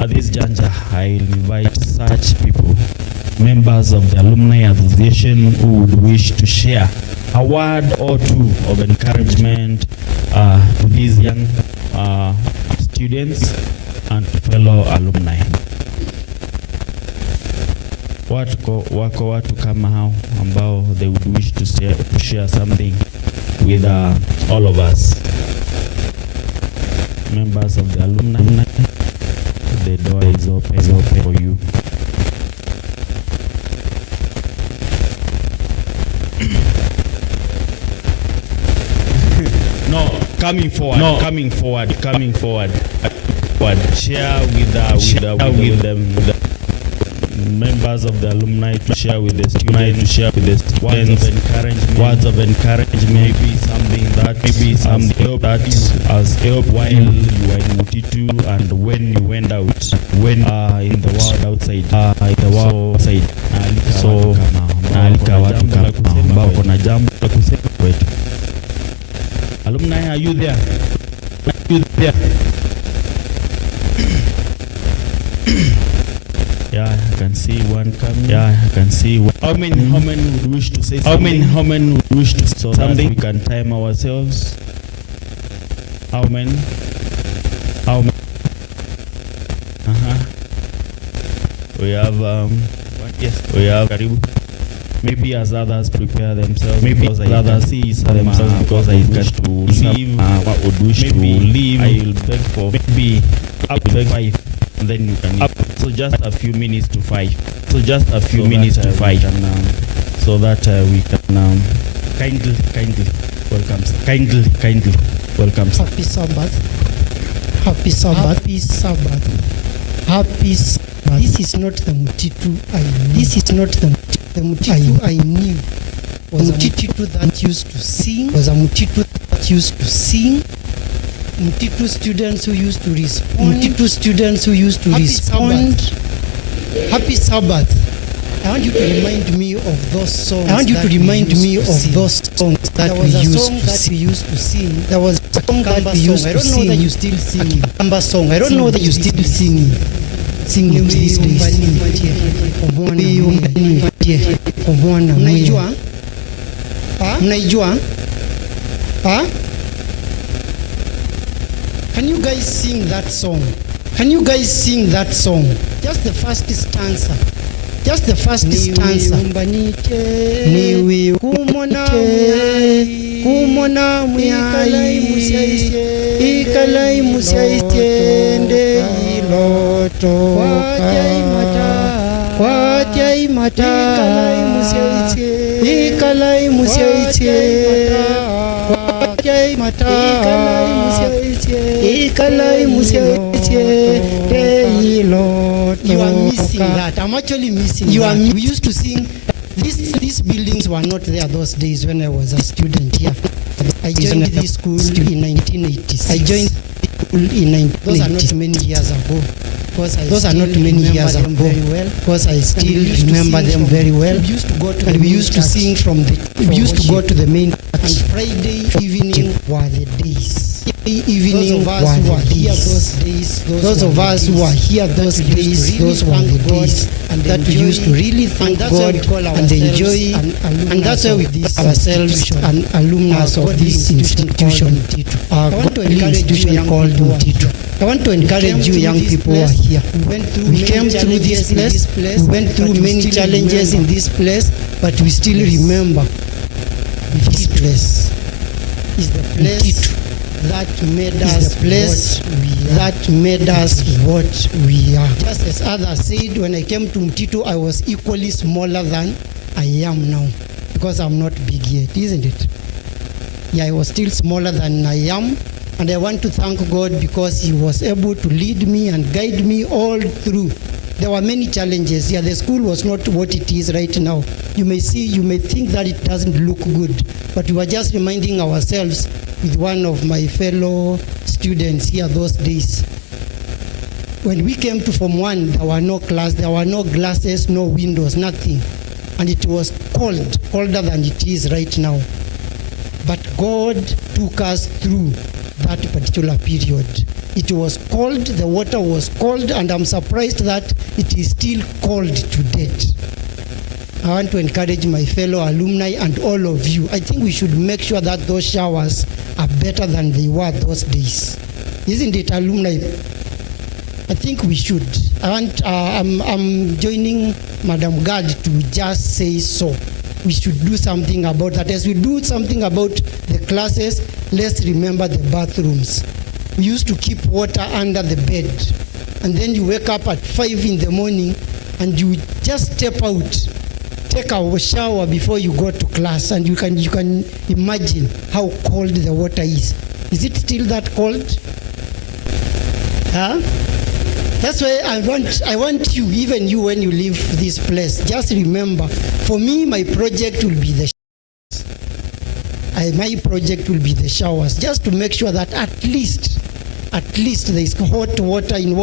At this juncture, I invite such people, members of the Alumni Association, who would wish to share a word or two of encouragement to these young students and fellow alumni. Wako watu kama hao ambao they would wish to share something with all of us. Members of the alumni, the door is open for you. Coming forward. Share with them. Members of the alumni to share with the students, words of encouragement, maybe something that has helped while you were in Mutitu and when you went out, in the world outside. So naalika watu kama ambao kuna jambo la kusema kwetu. Alumni, are you there? Yeah, I can see one coming. How many would wish to say something? How many would wish to say something? We can time ourselves. How many? We have we have karibu. Maybe as others prepare themselves, because others see themselves because I wish to leave. What would wish to leave? I will beg for maybe up to 5, and then you can leave. So just a few minutes to 5. So that we can kindly welcome. Kindly welcome. Happy Sabbath. This is not the Mutitu I knew. This is not the Mutitu I knew. Was a Mutitu that used to sing. Mutitu students who used to respond. Happy Sabbath. I want you to remind me of those songs. That we used to sing. There was a song that we used to sing. I don't know that you still sing. A song. I don't know that you still singing. Singing these days. Mnaijua? Can you guys sing that song? Just the first stanza. Niwe kumona muyai ikalai musiaitende iloto wajai mata ikalai musiaitende You are missing that. I'm actually missing that. We used to sing. These buildings were not there those days when I was a student here. I joined this school in 1986. Those are not many years ago. Because I still remember them very well. We used to sing from the. We used to go to the main. And Friday evening were the days. Those of us who are here those days, those were the days that we used to really thank God and enjoy, and that's why we call ourselves an alumni of this institution, our institution called Mutitu. I want to encourage you young people who are here. We came through this place, we went through many challenges in this place, but we still remember this place is the place that made us what we are. Just as others said, when I came to Mutitu, I was equally smaller than I am now, because I'm not big yet, isn't it? Yeah, I was still smaller than I am, and I want to thank God because He was able to lead me and guide me all through. There were many challenges here. The school was not what it is right now. You may think that it doesn't look good, but we were just reminding ourselves with one of my fellow students here those days. When we came to Form 1, there were no class, there were no glasses, no windows, nothing. And it was cold, colder than it is right now. But God took us through that particular period. It was cold, the water was cold, and I'm surprised that it is still cold to date. I want to encourage my fellow alumni and all of you. I think we should make sure that those showers are better than they were those days. Isn't it, alumni? I think we should. I'm joining Madam Gad to just say so. We should do something about that. As we do something about the classes, let's remember the bathrooms. We used to keep water under the bed, and then you wake up at 5 in the morning and you just step out, take a shower before you go to class, and you can imagine how cold the water is. Is it still that cold? Huh? That's why I want you, even you, when you leave this place, just remember, for me, my project will be the showers, just to make sure that at least there is hot water in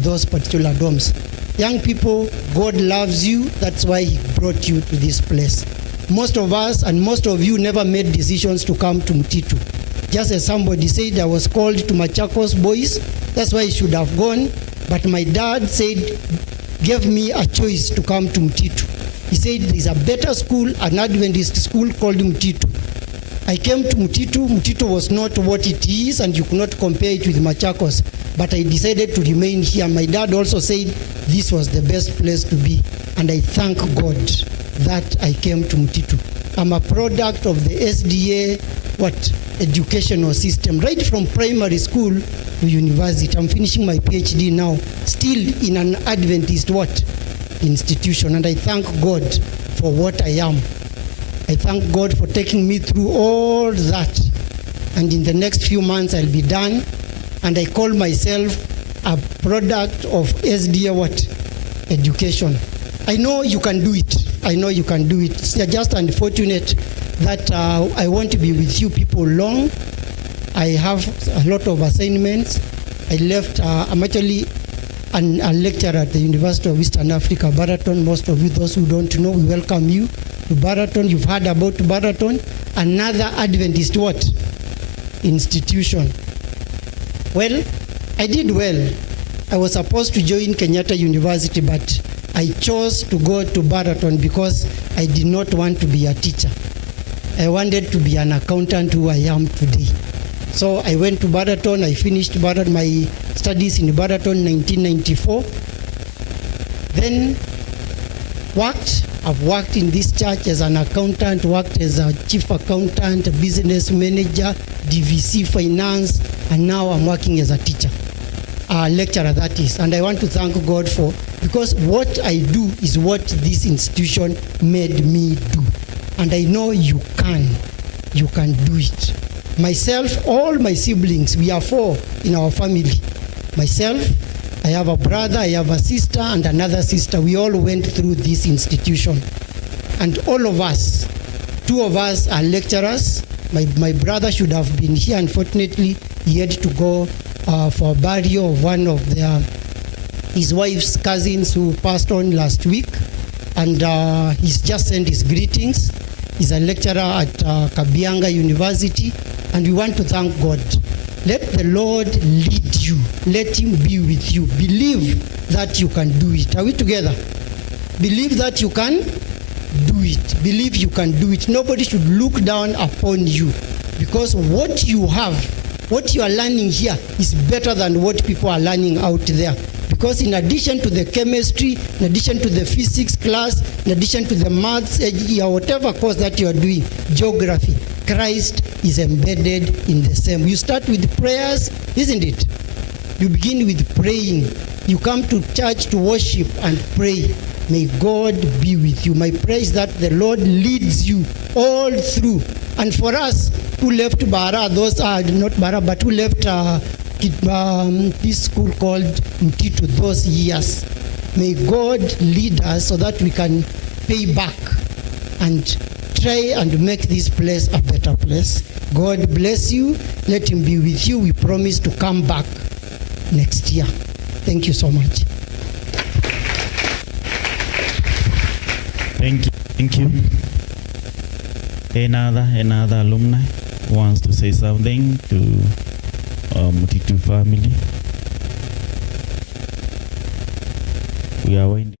those particular dorms. Young people, God loves you. That's why He brought you to this place. Most of us and most of you never made decisions to come to Mutitu. Just as somebody said, I was called to Machakos boys. That's why I should have gone. But my dad gave me a choice to come to Mutitu. He said there's a better school, an Adventist school called Mutitu. I came to Mutitu. Mutitu was not what it is, and you could not compare it with Machakos. But I decided to remain here. My dad also said this was the best place to be. And I thank God that I came to Mutitu. I'm a product of the SDA educational system, right from primary school to university. I'm finishing my PhD now, still in an Adventist institution. And I thank God for what I am. I thank God for taking me through all that. And in the next few months, I'll be done. And I call myself a product of SDA education. I know you can do it. I know you can do it. It's just unfortunate that I want to be with you people long. I have a lot of assignments. I left, I'm actually a lecturer at the University of Eastern Africa, Baraton. Most of you, those who don't know, we welcome you to Baraton. You've heard about Baraton, another Adventist institution. Well, I did well. I was supposed to join Kenyatta University, but I chose to go to Baraton because I did not want to be a teacher. I wanted to be an accountant who I am today. So I went to Baraton. I finished my studies in Baraton 1994. Then I've worked in this church as an accountant, worked as a chief accountant, a business manager, DVC finance, and now I'm working as a teacher, a lecturer that is. And I want to thank God because what I do is what this institution made me do. And I know you can do it. Myself, all my siblings, we are 4 in our family. Myself, I have a brother, I have a sister, and another sister. We all went through this institution. And all of us, 2 of us are lecturers. My brother should have been here. Unfortunately, he had to go for a burial of one of his wife's cousins who passed on last week. And he's just sent his greetings. He's a lecturer at Kabianga University. And we want to thank God. Let the Lord lead you. Let Him be with you. Believe that you can do it. Are we together? Believe that you can do it. Believe you can do it. Nobody should look down upon you, because what you have, what you are learning here is better than what people are learning out there. Because in addition to the chemistry, in addition to the physics class, in addition to the maths, whatever course that you are doing, geography, Christ is embedded in the same. You start with prayers, isn't it? You begin with praying. You come to church to worship and pray. May God be with you. My prayer is that the Lord leads you all through. And for us who left Bara, those are not Bara, but who left this school called Mutitu those years, may God lead us so that we can pay back and try and make this place a better place. God bless you. Let Him be with you. We promise to come back next year. Thank you so much. Thank you. Another alumni wants to say something to Mutitu family. We are winding.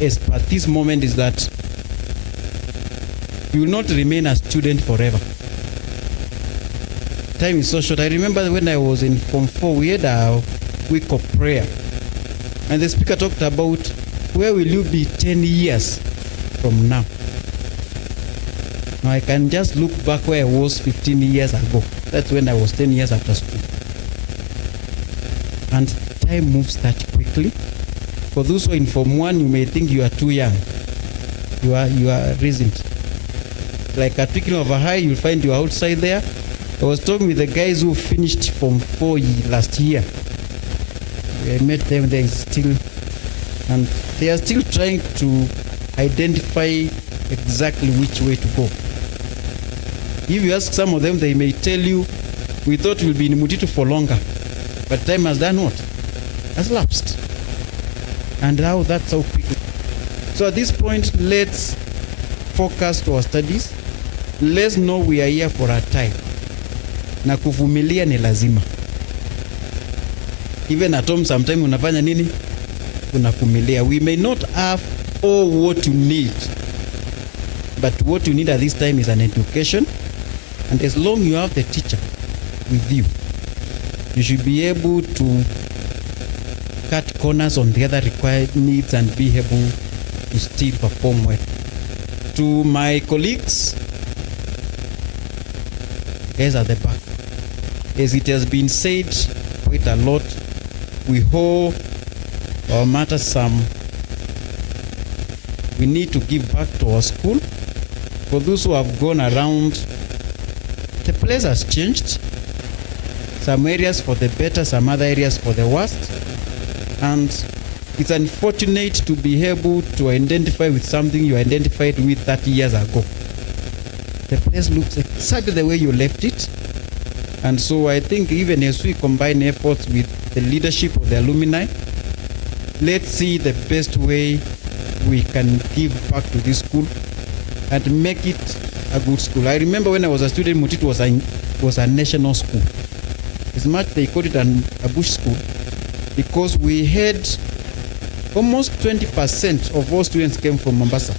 At this moment is that you will not remain a student forever. Time is so short. I remember when I was in Form 4, we had a week of prayer. And the speaker talked about where will you be 10 years from now. Now I can just look back where I was 15 years ago. That's when I was 10 years after school. And time moves that quickly. For those who are in Form 1, you may think you are too young. You are recent. Like at Twickenham of a High, you'll find you outside there. I was talking with the guys who finished Form 4 last year. I met them, they are still trying to identify exactly which way to go. If you ask some of them, they may tell you, we thought we'll be in Mutitu for longer, but time has done what? Has lapsed. And now that's how quickly. So at this point, let's focus to our studies. Let's know we are here for a time. Na kuvumilia ni lazima. Even at home, sometimes unafanya nini? Unavumilia. We may not have all what you need, but what you need at this time is an education. And as long you have the teacher with you, you should be able to cut corners on the other required needs and be able to still perform well. To my colleagues, guys at the back, as it has been said quite a lot, we hold our matters some. We need to give back to our school. For those who have gone around, the place has changed. Some areas for the better, some other areas for the worst. And it's unfortunate to be able to identify with something you identified with 30 years ago. The place looks exactly the way you left it. And so I think even as we combine efforts with the leadership of the alumni, let's see the best way we can give back to this school and make it a good school. I remember when I was a student, Mutitu was a national school. As much they called it a bush school, because we had almost 20% of all students came from Mombasa.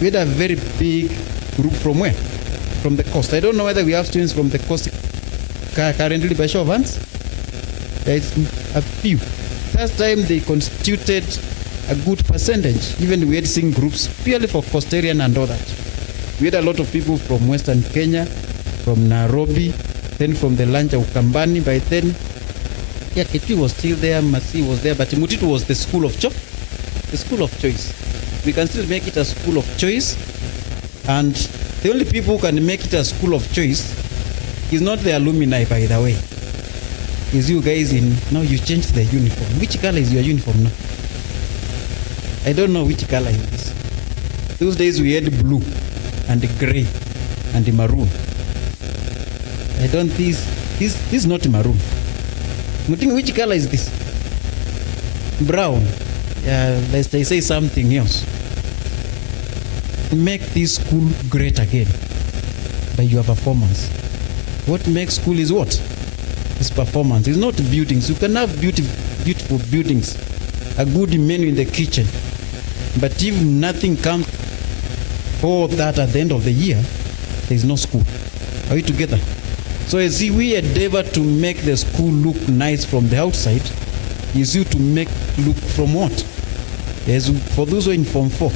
We had a very big group from where? From the coast. I don't know whether we have students from the coast currently by show of hands. There's a few. Last time they constituted a good percentage. Even we had sing groups purely for coastarian and all that. We had a lot of people from Western Kenya, from Nairobi, then from the Lanja Ukambani. By then, yeah, Kitui was still there, Masi was there, but Mutitu was the school of choice. We can still make it a school of choice, and the only people who can make it a school of choice is not the alumni, by the way. Is you guys in, now you changed the uniform. Which color is your uniform now? I don't know which color it is. Those days we had blue and gray and maroon. I don't think this is not maroon. Which color is this? Brown. Yeah, let's say something else. Make this school great again by your performance. What makes school is what? It's performance. It's not buildings. You can have beautiful buildings, a good menu in the kitchen, but if nothing comes for that at the end of the year, there is no school. Are we together? So as we endeavor to make the school look nice from the outside, is you to make look from what? As for those who are in Form 4,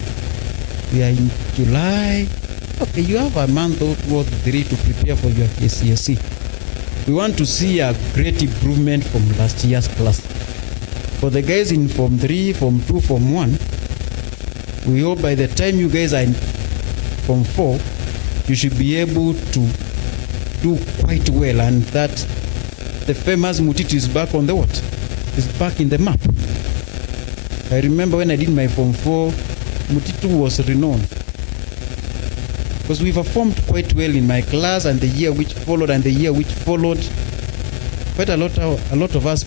we are in July. Okay, you have a month or 3 to prepare for your KCSE. We want to see a great improvement from last year's class. For the guys in Form 3, Form 2, Form 1, we hope by the time you guys are in Form 4, you should be able to do quite well, and that the famous Mutitu is back on the what? Is back in the map. I remember when I did my Form 4, Mutitu was renowned, because we performed quite well in my class, and the year which followed, and the year which followed, quite a lot of us